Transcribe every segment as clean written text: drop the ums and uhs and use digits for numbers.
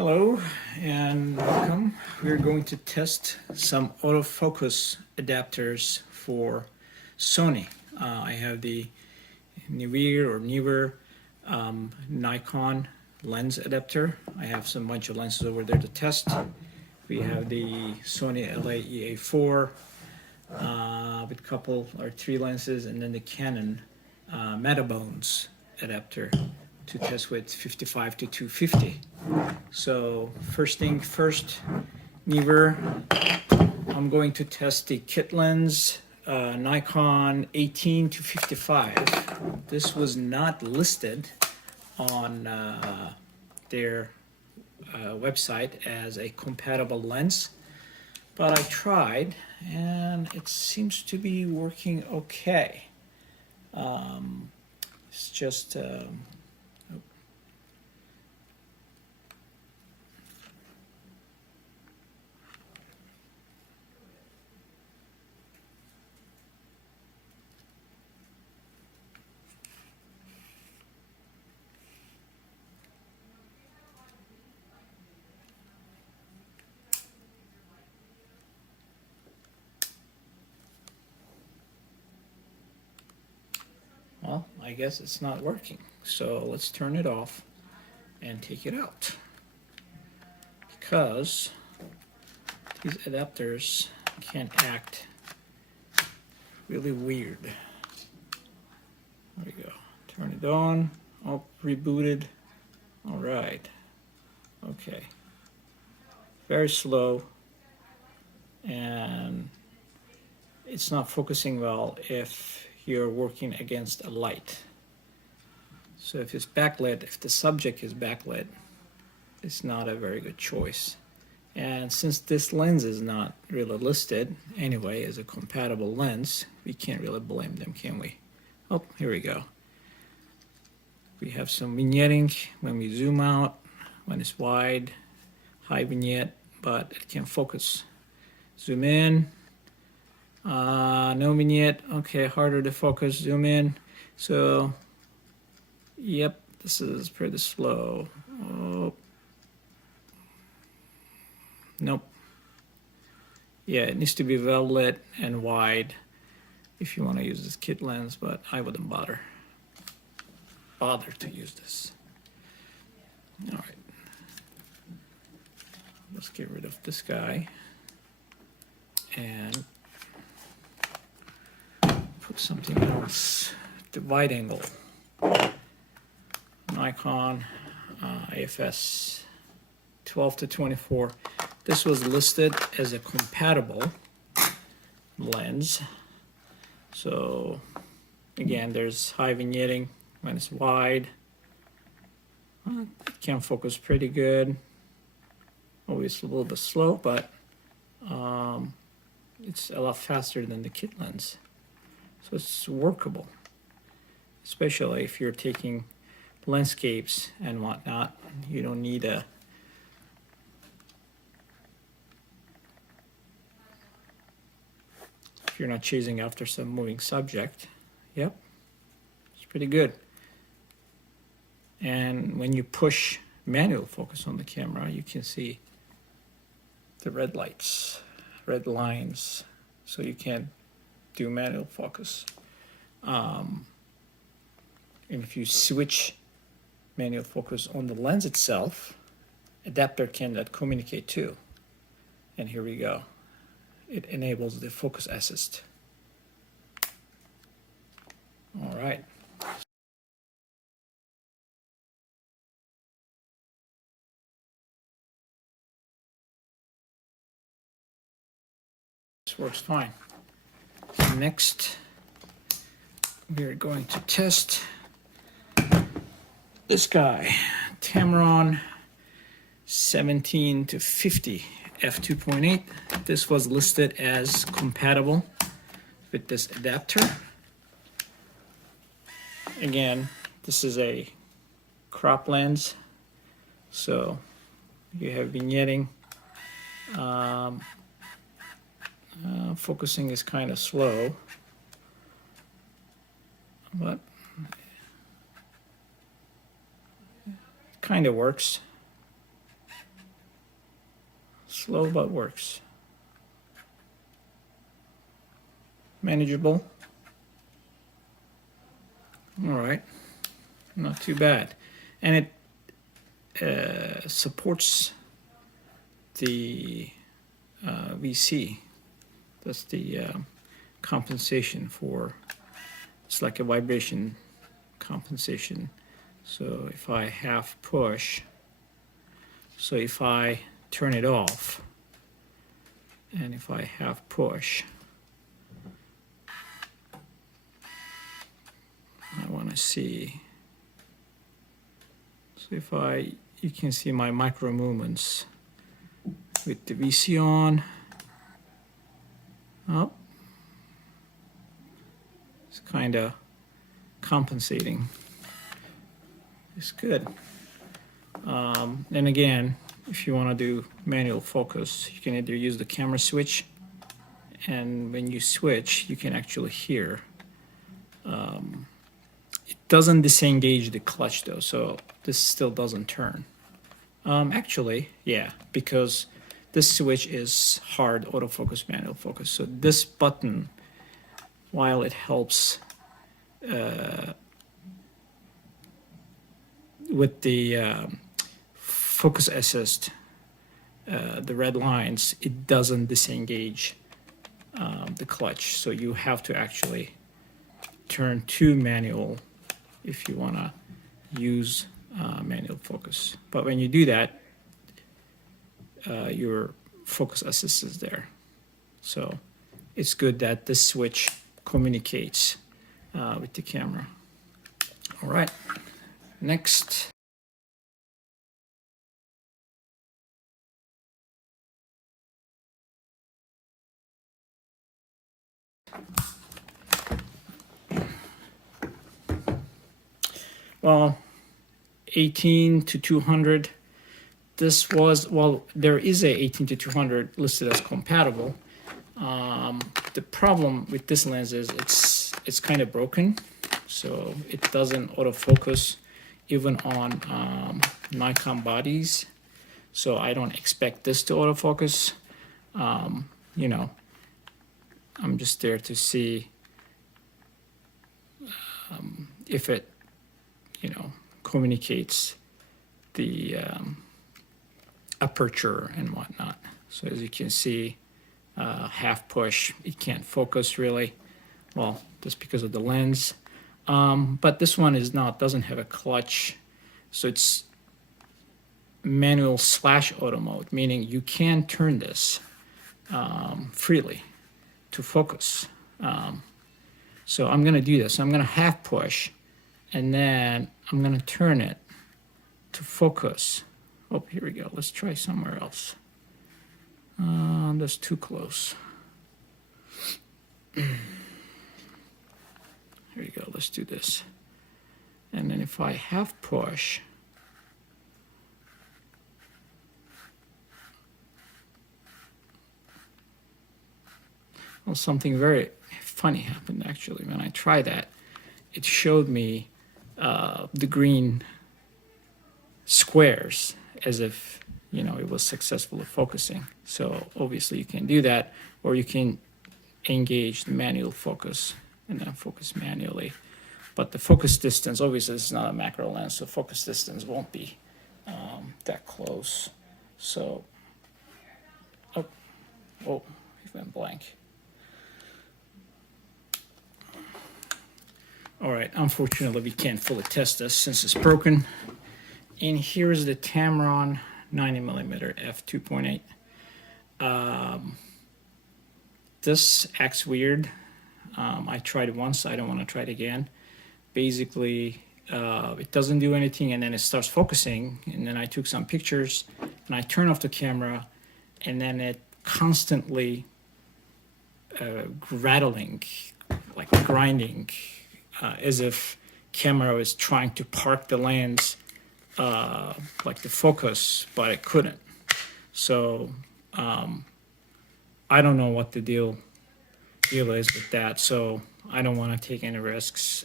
Hello and welcome. We're going to test some autofocus adapters for Sony. I have the Neewer Nikon lens adapter. I have some bunch of lenses over there to test. We have the Sony LA-EA4 with a couple or three lenses, and then the Canon Metabones adapter to test with 55 to 250. So first thing first, Neewer, I'm going to test the kit lens Nikon 18 to 55. This was not listed on their website as a compatible lens, but I tried and it seems to be working okay. It's just well, I guess it's not working. So let's turn it off and take it out, because these adapters can act really weird. There we go. Turn it on. Oh, rebooted. All right. Okay. Very slow, and it's not focusing well if you're working against a light. So if it's backlit, if the subject is backlit, it's not a very good choice. And since this lens is not really listed anyway as a compatible lens, we can't really blame them, can we? Oh, here we go. We have some vignetting when we zoom out, when it's wide, high vignette, but it can't focus. Zoom in, no vignette, okay, harder to focus, zoom in. So, yep, this is pretty slow. Oh. Nope. Yeah, it needs to be well lit and wide if you want to use this kit lens, but I wouldn't bother to use this. All right. Let's get rid of this guy and put something else. The wide angle. Nikon AF-S 12 to 24. This was listed as a compatible lens. So again, there's high vignetting when it's wide. It can focus pretty good. Always a little bit slow, but it's a lot faster than the kit lens. So it's workable, especially if you're taking landscapes and whatnot. You don't need a you're not chasing after some moving subject. Yep, it's pretty good. And when you push manual focus on the camera, you can see the red lights, red lines, so you can't do manual focus. And if you switch manual focus on the lens itself, adapter can communicate too. And here we go. It enables the focus assist. All right. This works fine. Next, we're going to test this guy, Tamron 17 to 50 f2.8. This was listed as compatible with this adapter. Again, this is a crop lens, so you have vignetting. Focusing is kind of slow, but it kind of works. Slow but works. Manageable. All right, not too bad. And it supports the VC. That's the compensation for, it's like a vibration compensation. So if I half push, so if I turn it off, and if I half push, I want to see. So if you can see my micro movements with the VC on. Oh, it's kind of compensating. It's good. And again, if you want to do manual focus, you can either use the camera switch, and when you switch, you can actually hear. It doesn't disengage the clutch though, so this still doesn't turn. Actually, yeah, because this switch is hard autofocus, manual focus. So this button, while it helps with the focus assist, the red lines, it doesn't disengage the clutch. So you have to actually turn to manual if you want to use manual focus. But when you do that, your focus assist is there. So it's good that this switch communicates with the camera. All right, next. Well, 18 to 200. This was, well, there is a 18 to 200 listed as compatible. The problem with this lens is it's kind of broken, so it doesn't autofocus even on Nikon bodies. So I don't expect this to autofocus. You know, I'm just there to see if it, you know, communicates the aperture and whatnot. So as you can see, half push, it can't focus really. Well, just because of the lens. But this one is not, doesn't have a clutch. So it's manual / auto mode, meaning you can turn this freely to focus. So I'm gonna do this. I'm gonna half push, and then I'm gonna turn it to focus. Oh, here we go. Let's try somewhere else. That's too close. Here we go. Let's do this. And then if I half push, well, something very funny happened actually. When I tried that, it showed me the green squares as if, you know, it was successfully focusing. So obviously you can do that, or you can engage the manual focus and then focus manually. But the focus distance, obviously this is not a macro lens, so focus distance won't be that close. So, oh, it went blank. All right, unfortunately we can't fully test this since it's broken. And here's the Tamron 90mm f2.8. This acts weird. I tried it once, I don't want to try it again. Basically, it doesn't do anything, and then it starts focusing, and then I took some pictures, and I turn off the camera, and then it constantly rattling, like grinding, as if camera is trying to park the lens, like the focus, but it couldn't. So I don't know what the deal is with that, so I don't want to take any risks.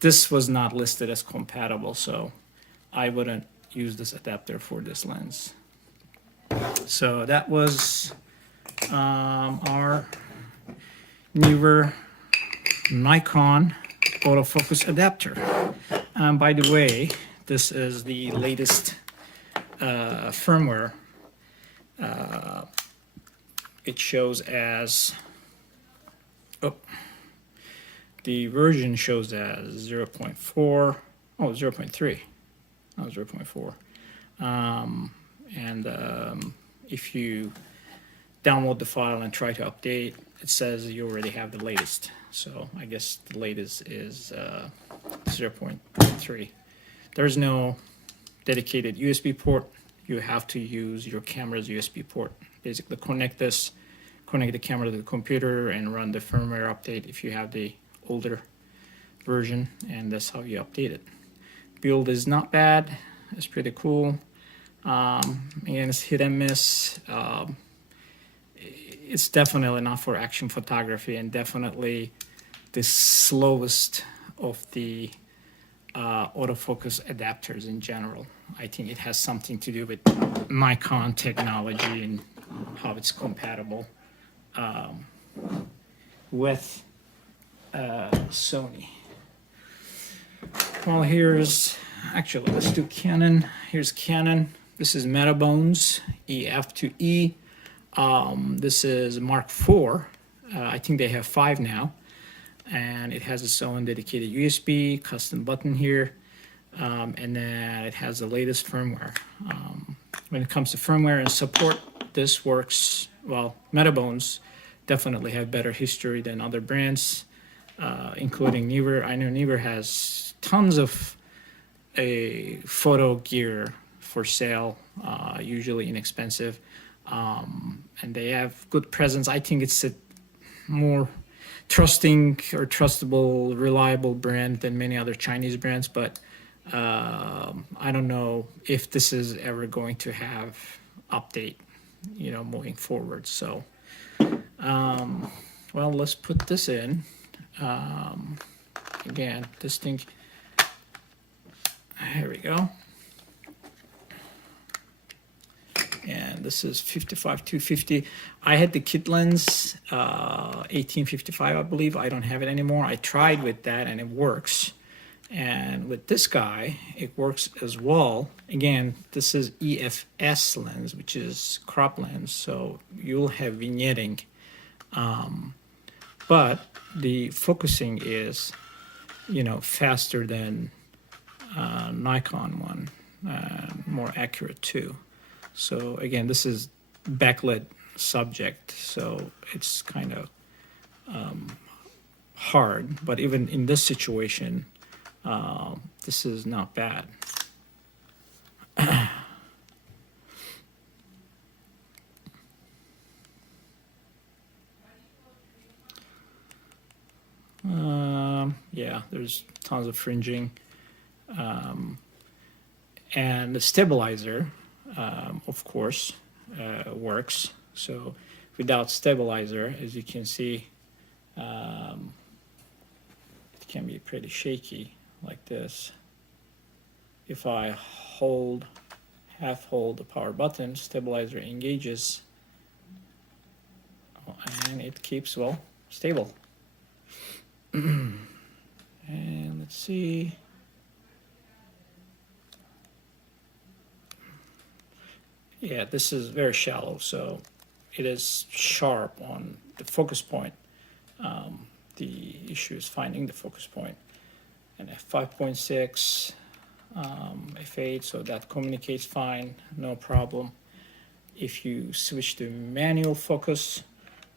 This was not listed as compatible, so I wouldn't use this adapter for this lens. So that was our Neewer Nikon autofocus adapter. By the way, this is the latest firmware. It shows as, the version shows as 0.4, 0.3, not 0.4. If you download the file and try to update, it says you already have the latest. So I guess the latest is 0.3. There's no dedicated USB port. You have to use your camera's USB port. Basically connect the camera to the computer and run the firmware update if you have the older version, and that's how you update it. Build is not bad. It's pretty cool. Again, it's hit and miss. It's definitely not for action photography, and definitely the slowest of the autofocus adapters in general. I think it has something to do with Nikon technology and how it's compatible with Sony. Well, actually, let's do Canon. Here's Canon. This is Metabones EF-E. This is Mark IV. I think they have 5 now. And it has its own dedicated USB, custom button here. And then it has the latest firmware. When it comes to firmware and support, this works well. Metabones definitely have better history than other brands, including Neewer. I know Neewer has tons of photo gear for sale, usually inexpensive, and they have good presence. I think it's a more trusting or trustable, reliable brand than many other Chinese brands, but I don't know if this is ever going to have update, moving forward. So, well, let's put this in. Again, this thing, here we go. And this is 55-250. I had the kit lens, 1855, I believe. I don't have it anymore. I tried with that and it works. And with this guy, it works as well. Again, this is EF-S lens, which is crop lens, so you'll have vignetting. But the focusing is, faster than Nikon one, more accurate too. So again, this is backlit subject, so it's kind of hard. But even in this situation, this is not bad. Yeah, there's tons of fringing. And the stabilizer, of course, works. So without stabilizer, as you can see, it can be pretty shaky like this. If I half hold the power button, stabilizer engages, and it keeps, well, stable. And let's see. Yeah, this is very shallow, so it is sharp on the focus point. The issue is finding the focus point. And f5.6, f8, so that communicates fine, no problem. If you switch to manual focus,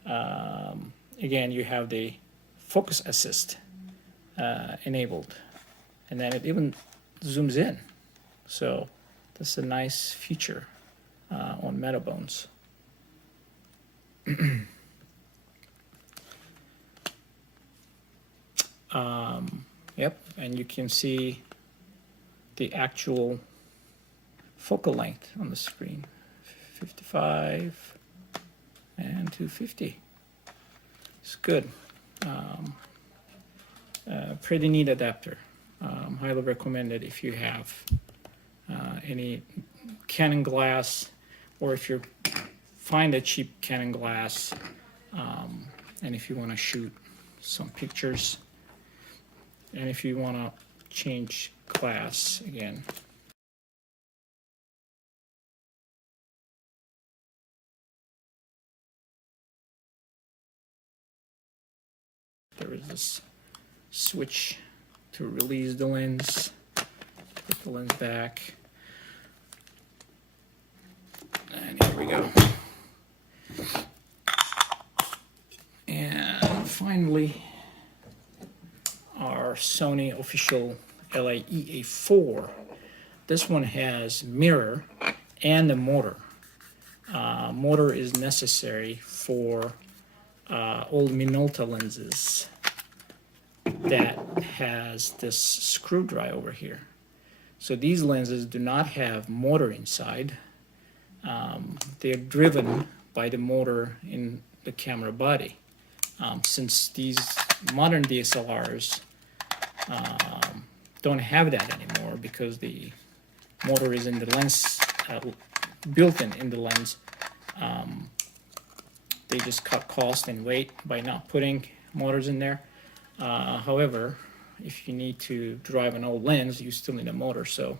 again, you have the focus assist enabled, and then it even zooms in. So that's a nice feature on Metabones. Yep, and you can see the actual focal length on the screen, 55 and 250. It's good. Pretty neat adapter. Highly recommended if you have any Canon glass, or if you're find a cheap Canon glass, and if you want to shoot some pictures, and if you want to change glass again. There is this switch to release the lens, put the lens back, and here we go. And finally, our Sony official LA-EA4. This one has mirror and a motor. Motor is necessary for old Minolta lenses that has this screw drive over here. So these lenses do not have motor inside. They're driven by the motor in the camera body. Since these modern DSLRs don't have that anymore because the motor is in the lens, built in the lens, they just cut cost and weight by not putting motors in there. However, if you need to drive an old lens, you still need a motor, so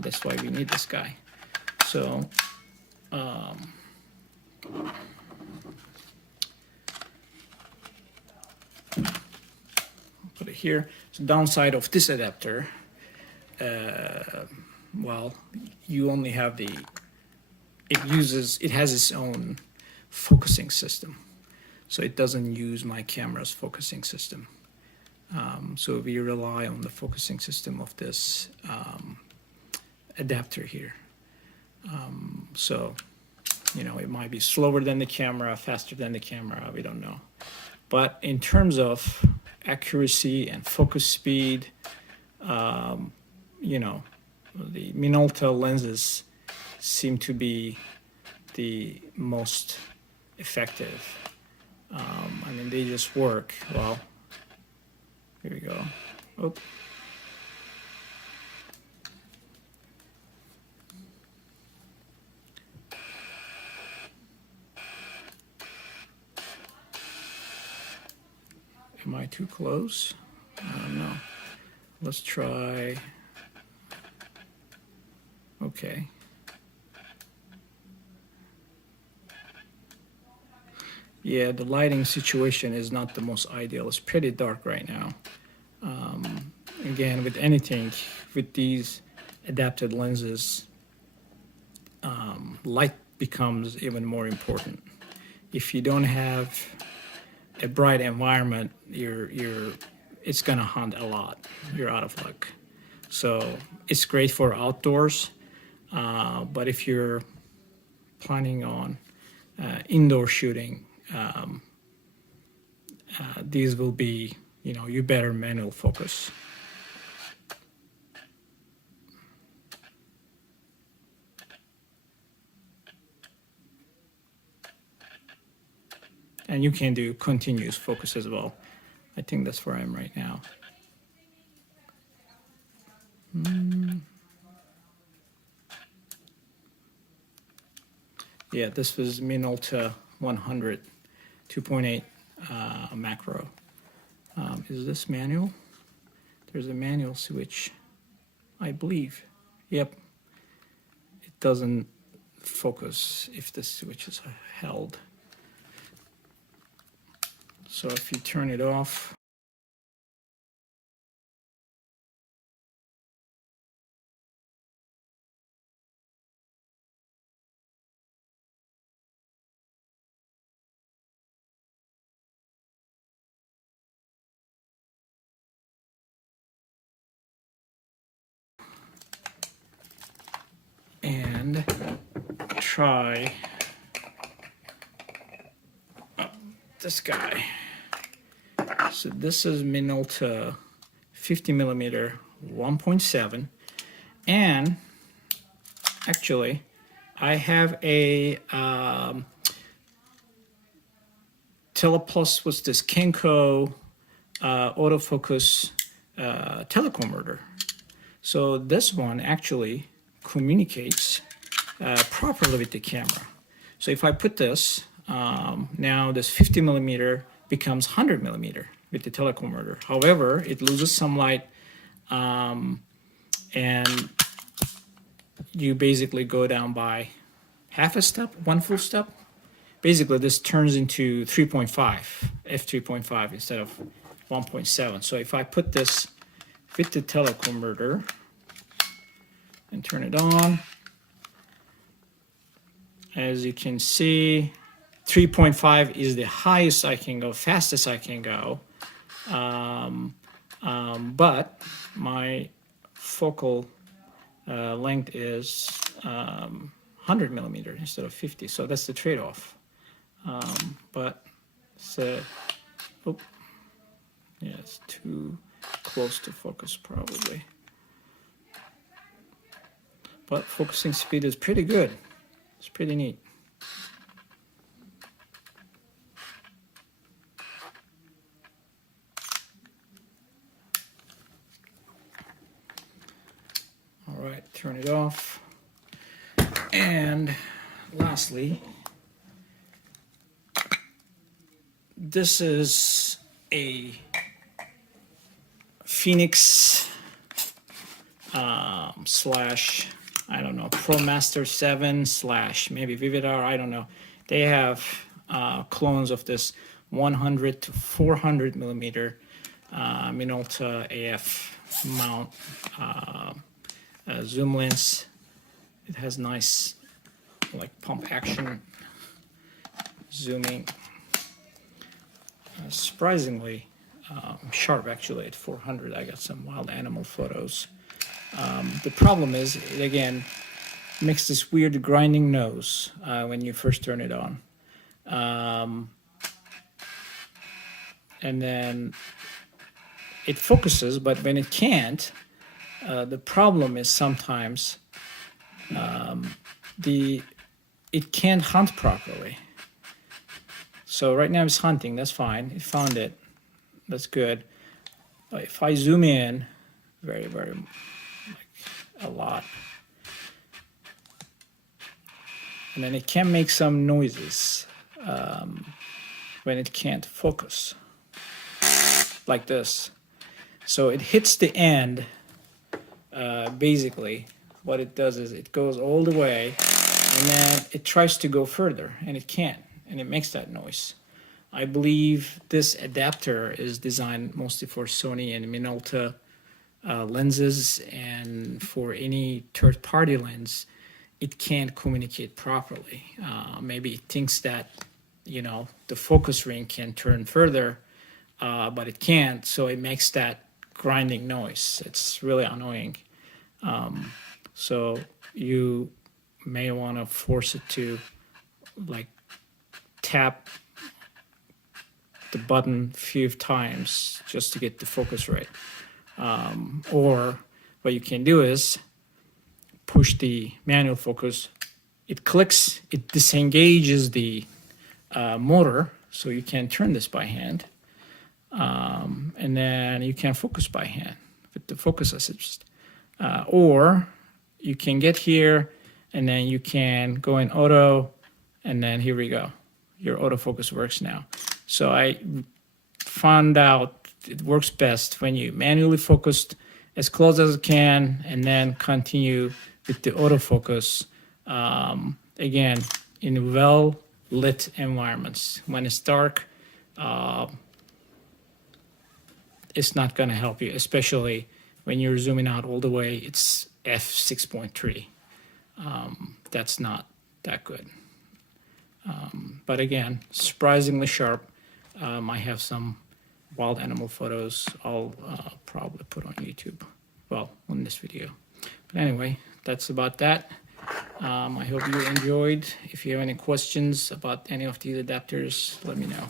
that's why we need this guy. So put it here. So downside of this adapter, well, you only have the, it has its own focusing system, so it doesn't use my camera's focusing system. So we rely on the focusing system of this adapter here. So, you know, it might be slower than the camera, faster than the camera, we don't know. But in terms of accuracy and focus speed, you know, the Minolta lenses seem to be the most effective. I mean, they just work well. Here we go. Oh. Am I too close? I don't know. Let's try. Okay. Yeah, the lighting situation is not the most ideal. It's pretty dark right now. Again, with anything, with these adapted lenses, light becomes even more important. If you don't have a bright environment, it's gonna hunt a lot. You're out of luck. So it's great for outdoors, but if you're planning on indoor shooting, these will be, you know, you better manual focus. And you can do continuous focus as well. I think that's where I am right now. Yeah, this was Minolta 100 2.8 macro. Is this manual? There's a manual switch, I believe. Yep. It doesn't focus if the switch is held. So if you turn it off, and try this guy. So this is Minolta 50mm 1.7, and actually I have a Teleplus, what's this, Kenko autofocus teleconverter. So this one actually communicates properly with the camera. So if I put this, now this 50 millimeter becomes 100 millimeter with the teleconverter. However, it loses some light, and you basically go down by half a step, one full step. Basically, this turns into 3.5, f3.5 instead of 1.7. So if I put this with the teleconverter and turn it on, as you can see, 3.5 is the highest I can go, fastest I can go. But my focal length is 100 millimeter instead of 50, so that's the trade-off. But so, oh, yeah, it's too close to focus probably. But focusing speed is pretty good. It's pretty neat. All right, turn it off. And lastly, this is a Phoenix slash, I don't know, ProMaster 7 slash maybe Vividar, I don't know. They have clones of this 100 to 400 millimeter Minolta AF mount zoom lens. It has nice like pump action zooming. Surprisingly sharp actually at 400. I got some wild animal photos. The problem is, it again makes this weird grinding nose when you first turn it on. And then it focuses, but when it can't, the problem is sometimes it can't hunt properly. So right now it's hunting, that's fine. It found it, that's good. But if I zoom in very, very, like a lot, and then it can make some noises when it can't focus, like this. So it hits the end, basically. What it does is it goes all the way, and then it tries to go further, and it can't, and it makes that noise. I believe this adapter is designed mostly for Sony and Minolta lenses, and for any third-party lens, it can't communicate properly. Maybe it thinks that, you know, the focus ring can turn further, but it can't, so it makes that grinding noise. It's really annoying. So you may want to force it to like tap the button a few times just to get the focus right. Or what you can do is push the manual focus. It clicks, it disengages the motor, so you can turn this by hand. And then you can focus by hand with the focus assist. Or you can get here, and then you can go in auto, and then here we go. Your autofocus works now. So I found out it works best when you manually focus as close as it can, and then continue with the autofocus. Again, in well-lit environments. When it's dark, it's not going to help you, especially when you're zooming out all the way. It's f6.3. That's not that good. But again, surprisingly sharp. I have some wild animal photos I'll probably put on YouTube, well, on this video. But anyway, that's about that. I hope you enjoyed. If you have any questions about any of these adapters, let me know.